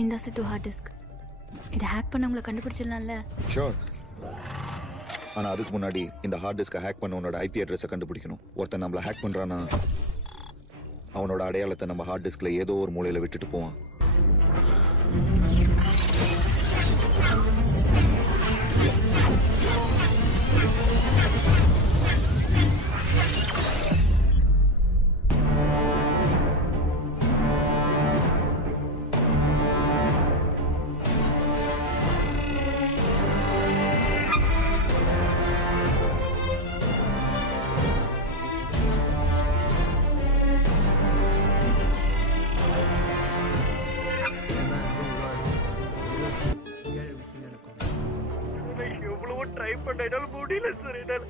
இந்த set hard disk. இதை hack பண்ணவங்களை கண்டுபிடிச்சிடலாம்ல? Sure. ஆனால் அதுக்கு முன்னாடி இந்த ஹார்ட் டிஸ்கை ஹேக் பண்ணவனோட ஐபி அட்ரஸை கண்டுபிடிக்கணும். ஒருத்தன் நம்மளை ஹேக் பண்ணுறான்னா அவனோட அடையாளத்தை நம்ம ஹார்ட் டிஸ்கில் ஏதோ ஒரு மூலையில் விட்டுட்டு போவான்.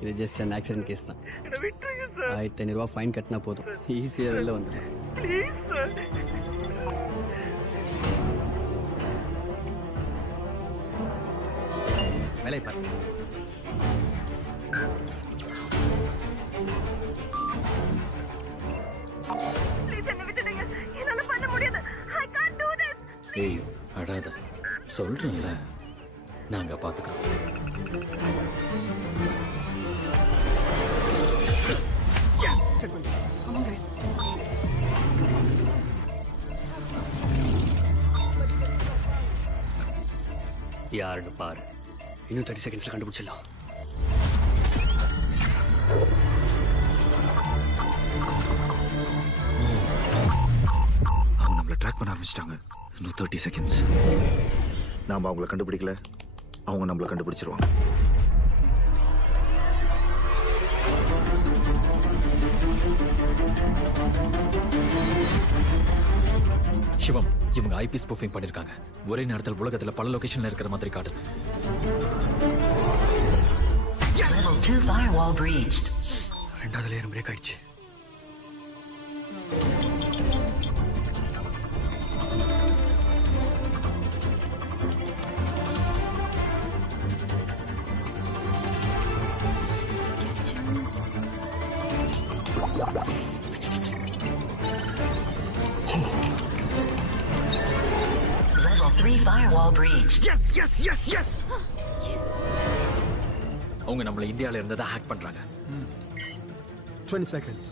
இது ஜஸ்ட் an accident கேஸ் தான். 1500 ரூபா ஃபைன் கட்டினா போதும், ஈஸியாக வெளில வந்துடும். வேலை பாரு. ஏய் அடாத, சொல்றேன்ல, நாங்க பாத்துக்கிறோம். யாருன்னு பாரு. இன்னும் 30 செகண்ட்ஸ்ல கண்டுபிடிச்சிடலாம். அவங்க நம்மளை ட்ராக் பண்ண ஆரம்பிச்சிட்டாங்க. இன்னும் 30 செகண்ட்ஸ். நாம் அவங்கள கண்டுபிடிக்கல, அவங்க நம்மளை கண்டுபிடிச்சிருவாங்க. சிவம், இவங்க ஐபி ஸ்பூஃபிங் பண்ணிருக்காங்க. ஒரே நேரத்தில் உலகத்துல பல லொகேஷன்ல இருக்கிற மாதிரி காட்டுது. Level 2 firewall breached. ரெண்டாவது லேயர் பிரேக் ஆயிடுச்சு. Level 3 firewall breached. Yes, yes, yes, yes. அவங்க நம்மள இந்தியால இருந்து தான் ஹேக் பண்றாங்க. 20 seconds.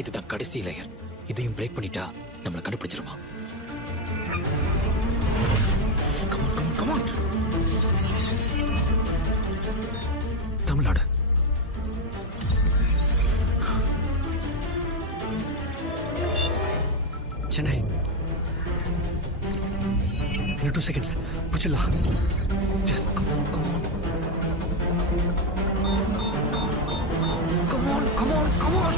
இதுதான் கடைசி லேயர். இதையும் பிரேக் பண்ணிட்டா நம்மள கண்டுபிடிச்சிருமா? Come on, come on, come on. Tamil Nadu. Chennai. இன்னும் 2 seconds. புடிச்சிடலாம். Just come on, come on. Come on, come on, come on.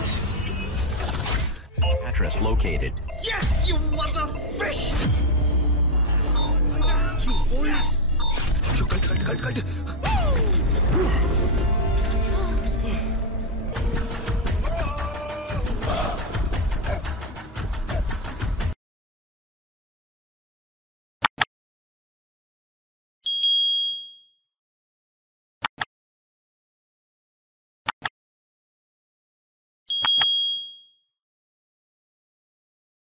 Address located. Yes, you mother fish!